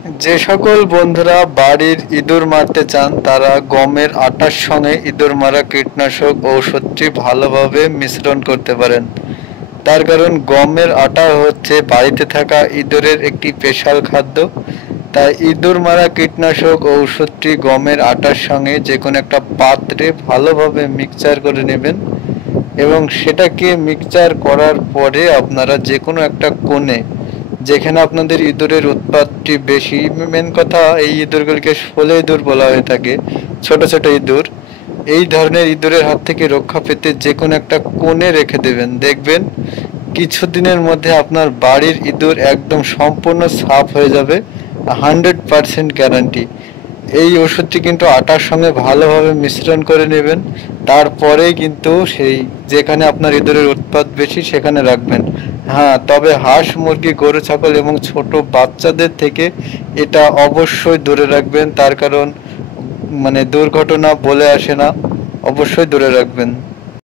যে সকল বন্ধুরা বাড়ির ইঁদুর মারতে চান তারা গমের আটার সঙ্গে ইঁদুর মারা কীটনাশক ঔষধটি ভালোভাবে মিশ্রণ করতে পারেন। তার কারণ গমের আটা হচ্ছে বাড়িতে থাকা ইঁদুরের একটি স্পেশাল খাদ্য। তাই ইঁদুর মারা কীটনাশক ঔষধটি গমের আটার সঙ্গে যে কোনো একটা পাত্রে ভালোভাবে মিক্সচার করে নেবেন এবং সেটাকে মিক্সচার করার পরে আপনারা যে কোনো একটা কোণে, যেখানে আপনাদের ইঁদুরের উৎপাতটি বেশি, মেন কথা এই ইঁদুরগুলিকে শোলে ইঁদুর বলা হয়ে থাকে, ছোট ছোট ইঁদুর, এই ধরনের ইঁদুরের হাত থেকে রক্ষা পেতে যে কোনো একটা কোণে রেখে দেবেন। দেখবেন কিছুদিনের মধ্যে আপনার বাড়ির ইঁদুর একদম সম্পূর্ণ সাফ হয়ে যাবে, 100% গ্যারান্টি। এই ওষুধটি কিন্তু আটার সঙ্গে ভালোভাবে মিশ্রণ করে নেবেন, তারপরে কিন্তু সেই যেখানে আপনার ইঁদুরের উৎপাত বেশি সেখানে রাখবেন। হ্যাঁ, তবে হাঁস, মুরগি, গরু, ছাগল এবং ছোট বাচ্চাদের থেকে এটা অবশ্যই দূরে রাখবেন। তার কারণ দুর্ঘটনা বলে আসে না, অবশ্যই দূরে রাখবেন।